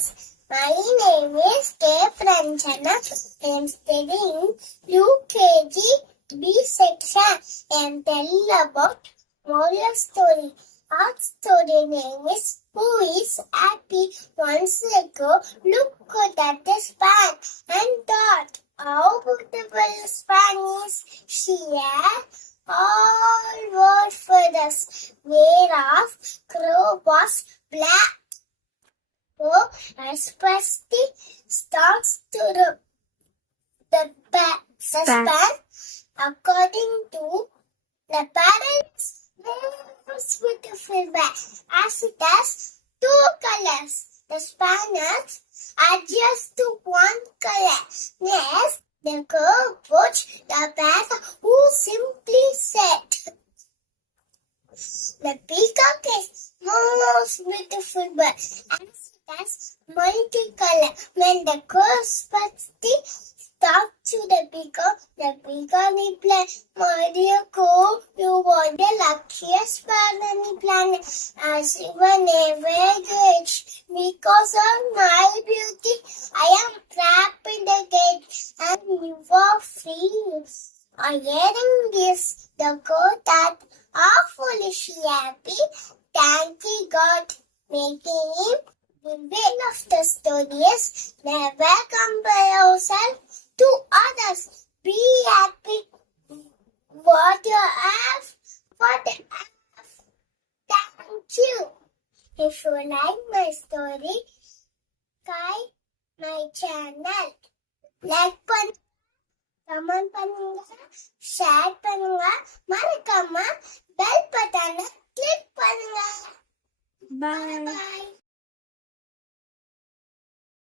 friends. My name is 𝕻𝖗𝖏𝖚. I am studying UKG B section. I am telling about moral story. Our story name is Who is Happy? Once ago, looked at the swan and thought, how beautiful the swan is. She had all world feathers, whereof crow was black. So, as Rusty starts to the span, according to the parents, most beautiful bag, as it has two colors. The spanners are just to one color. Next, the girl put the bag who simply said, the peacock is most beautiful bird, and it has multicolor. When the girl talked to the peacock replied, my dear girl, you are the luckiest bird on the planet, as you were never rich. Because of my beauty, I am trapped in the cage, and you are free. On hearing this, the girl thought, how foolish she happy. Thank you, God, making him. The way of the story is never compare yourself to others. Be happy. What you have, Thank you. If you like my story, subscribe my channel. Like comment பண்ணுங்க, share பண்ணுங்க, மறக்காம bell பட்டனை click பண்ணுங்க. Bye. Bye.